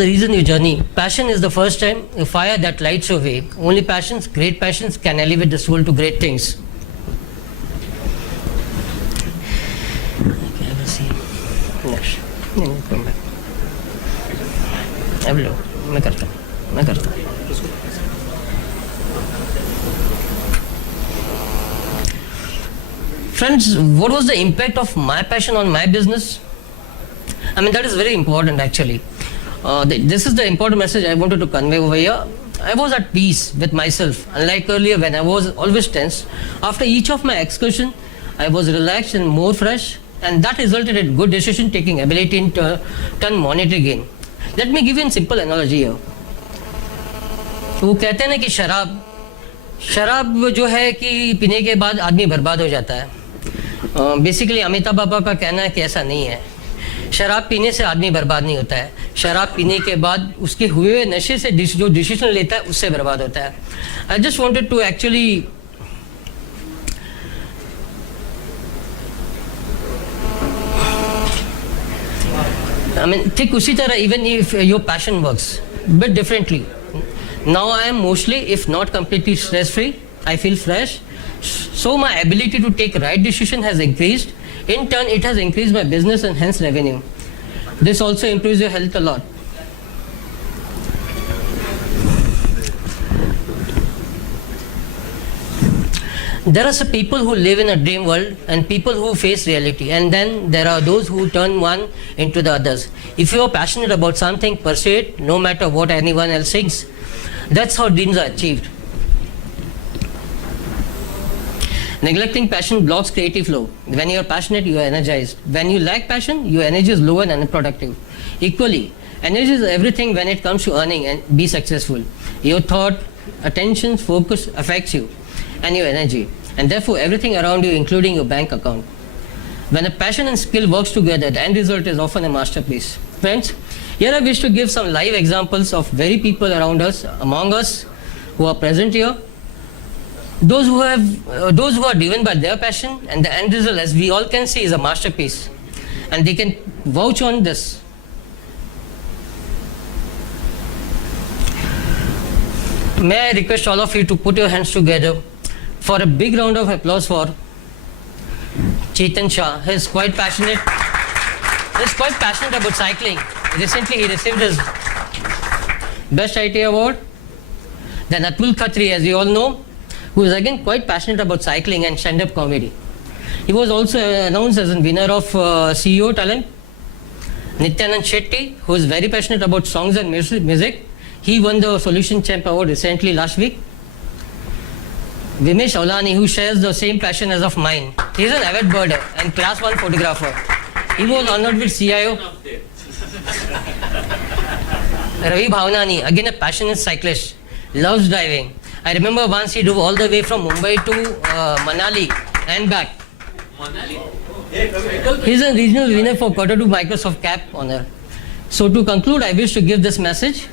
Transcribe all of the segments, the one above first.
The reason your journey. Passion is the first time, a fire that lights your way. Only passions, great passions, can elevate the soul to great things. Okay, let's see. Next. Come back. अब लो, मैं करता हूँ. Friends, what was the impact of my passion on my business? I mean, that is very important actually. This is the important message I wanted to convey over here. I was at peace with myself, unlike earlier when I was always tense. After each of my excursion, I was relaxed and more fresh, and that resulted in good decision taking ability in turn monetary gain. Let me give you a simple analogy here. वो कहते हैं ना कि शराब जो है कि पीने के बाद आदमी बर्बाद हो जाता है. बेसिकली अमिताभ बाबा का कहना है कि ऐसा नहीं है. शराब पीने से आदमी बर्बाद नहीं होता है. शराब पीने के बाद उसके हुए नशे से जो डिसीजन लेता है उससे बर्बाद होता है. I just wanted to actually ठीक उसी तरह even if your passion works but differently. Now I am mostly if not completely stress free. I feel fresh, so my ability to take right decision has increased. In turn, it has increased my business and hence revenue. This also improves your health a lot. There are some people who live in a dream world and people who face reality, and then there are those who turn one into the others. If you are passionate about something, pursue it no matter what anyone else thinks. That's how dreams are achieved. Neglecting passion blocks creative flow. When you are passionate, you are energized. When you lack passion, your energy is low and unproductive. Equally, energy is everything when it comes to earning and be successful. Your thought, attention, focus affects you and your energy, and therefore everything around you, including your bank account. When a passion and skill works together, the end result is often a masterpiece. Friends, here I wish to give some live examples of very people around us, among us, who are present here. Those who are driven by their passion, and the end result, as we all can see, is a masterpiece, and they can vouch on this. May I request all of you to put your hands together for a big round of applause for Chetan Shah. He is quite passionate. About cycling. Recently, he received his Best IT award. Then Atul Khatri, as you all know, who is again quite passionate about cycling and stand-up comedy. He was also announced as a winner of CEO Talent. Nityanand Shetty, who is very passionate about songs and music. He won the Solution Champ Award recently last week. Vimesh Aulani, who shares the same passion as of mine. He is an avid birder and class 1 photographer. He was honored with CIO. Ravi Bhavnani, again a passionate cyclist, loves driving. I remember once he drove all the way from Mumbai to Manali and back. He is a regional winner for Q2 Microsoft Cap honor. So to conclude, I wish to give this message.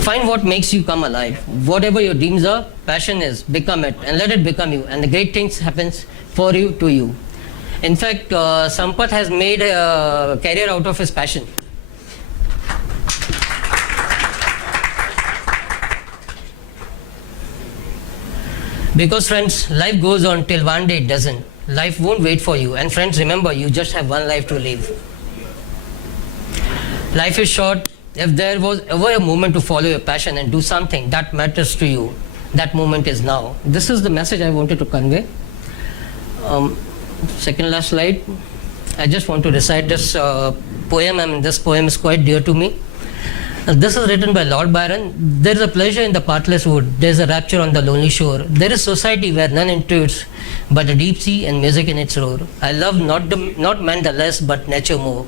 Find what makes you come alive. Whatever your dreams are, passion is, become it and let it become you, and the great things happens for you, to you. In fact, Sampath has made a career out of his passion. Because friends, life goes on till one day it doesn't. Life won't wait for you. And friends, remember, you just have one life to live. Life is short. If there was ever a moment to follow your passion and do something that matters to you, that moment is now. This is the message I wanted to convey. Second last slide. I just want to recite this poem. I mean, this poem is quite dear to me. This is written by Lord Byron. There is a pleasure in the pathless wood. There is a rapture on the lonely shore. There is society where none intrudes, but the deep sea and music in its roar. I love not man the less, but nature more.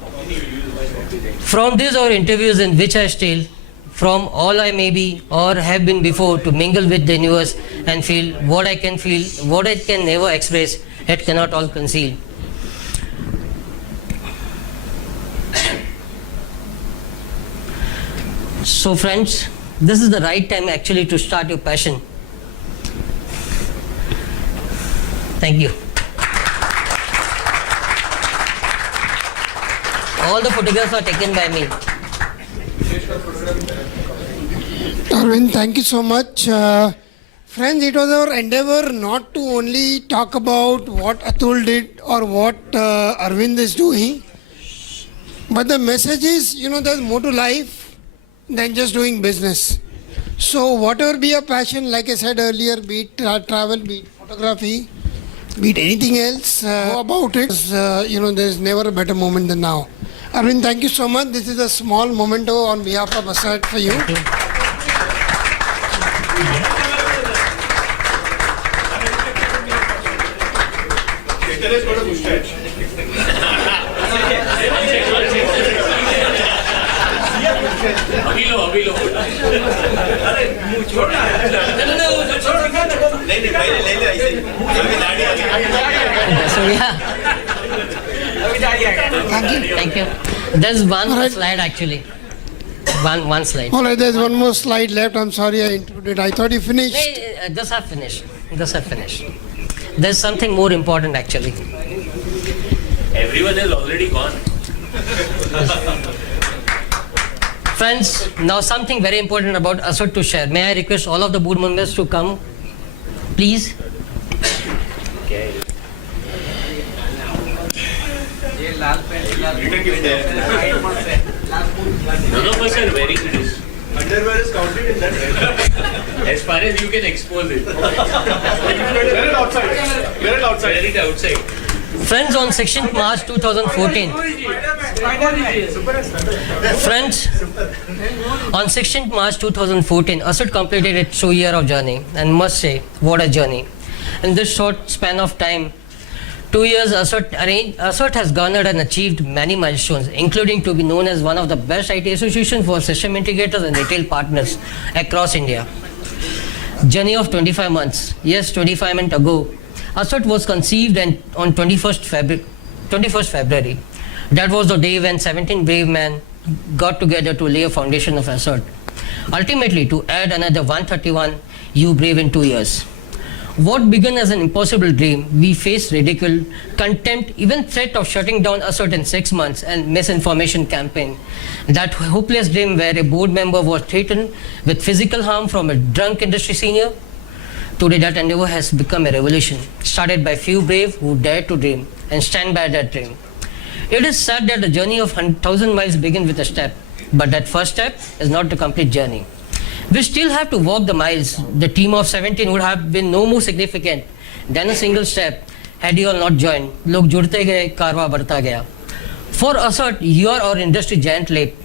From these our interviews in which I steal from all I may be or have been before to mingle with the universe and feel, what I can never express, it cannot all conceal. So friends, this is the right time actually to start your passion. Thank you. all the photographs are taken by me. Arvind, thank you so much. Friends, it was our endeavor not to only talk about what Atul did or what Arvind is doing, but the message is, there's more to life than just doing business. So whatever be your passion, like I said earlier, be it travel, be it photography, be it anything else, go about it. There's never a better moment than now. Arvind, thank you so much. This is a small memento on behalf of Asad for you. अभी लो अरे मुंह छोड़ ना नहीं ले ऐसे अभी दाढ़ी आ गई So yeah, thank you. There's one more slide actually. One slide. All right, there's one more slide left. I'm sorry I interrupted. I thought you finished. Hey, just have finished. There's something more important actually. Everyone is already gone. Friends, now something very important about Asad to share. May I request all of the board members to come, please? None of us are wearing this. Underwear is counted in that. As far as you can expose it. Wear it outside. Wear it outside. Friends, on 16th March 2014. Friends, on 16th March 2014, Asad completed its 2-year of journey, and must say, what a journey. In this short span of time, 2 years, Asad has garnered and achieved many milestones, including to be known as one of the best IT associations for system integrators and retail partners across India. Journey of 25 months. Yes, 25 months ago, Asad was conceived and on 21st February. That was the day when 17 brave men got together to lay a foundation of Asad. Ultimately, to add another 131 you brave in 2 years. What began as an impossible dream, we faced ridicule, contempt, even threat of shutting down Asad in 6 months and misinformation campaign. That hopeless dream where a board member was threatened with physical harm from a drunk industry senior. Today that endeavor has become a revolution, started by few brave who dared to dream and stand by that dream. It is said that the journey of 1,000 miles begins with a step, but that first step is not the complete journey. We still have to walk the miles. The team of 17 would have been no more significant than a single step had you all not joined. Log judte gaye, karwa बढ़ता गया. For Asad, you are our industry giant leap.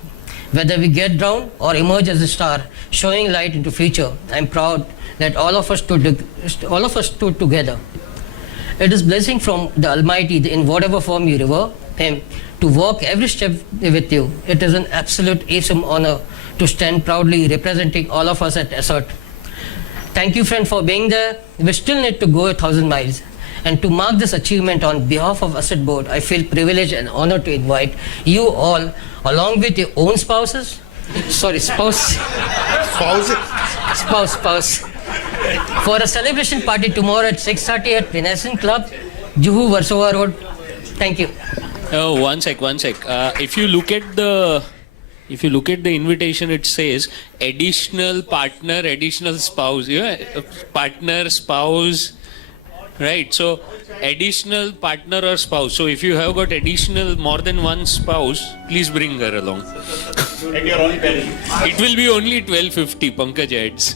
Whether we get drowned or emerge as a star, showing light into future, I am proud that all of us stood together. It is blessing from the Almighty in whatever form you revere Him to walk every step with you. It is an absolute awesome honor to stand proudly representing all of us at Asad. Thank you, friend, for being there. We still need to go 1,000 miles. And to mark this achievement on behalf of Asad Board, I feel privileged and honored to invite you all, along with your own spouses, spouse, for a celebration party tomorrow at 6:30 at Renaissance Club, Juhu, Warsaw Road. Thank you. Oh, one sec. If you look at the invitation, it says additional partner, additional spouse. Yeah, partner, spouse. Right. So additional partner or spouse. So if you have got additional more than one spouse, please bring her along. And your own parents. It will be only 1250 Pankaj adds.